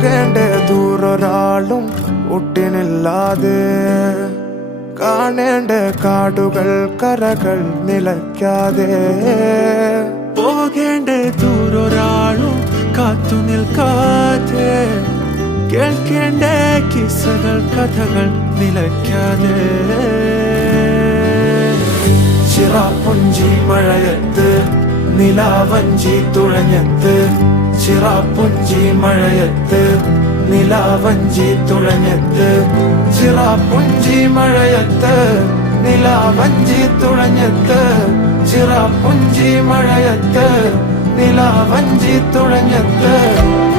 പോകേണ്ട ദൂരൊരാളും ഒട്ടിനില്ലാതെ കാണേണ്ട കാടുകൾ കരകൾ നിലയ്ക്കാതെ പോകേണ്ട ദൂരൊരാളും കാത്തു നിൽക്കാതെ കേൾക്കേണ്ട കിസ്സകൾ കഥകൾ നിലയ്ക്കാതെ ചിറാപ്പുഞ്ചി മഴയത്ത് നിലാവഞ്ചി തുഴഞ്ഞത്ത് ചിറാപ്പുഞ്ചി മഴയത്ത് നിലാവഞ്ചി തുഴഞ്ഞത്ത് ചിറാപ്പുഞ്ചി മഴയത്ത് നിലാവഞ്ചി തുഴഞ്ഞത്ത് ചിറാപ്പുഞ്ചി മഴയത്ത് നിലാവഞ്ചി തുഴഞ്ഞത്ത്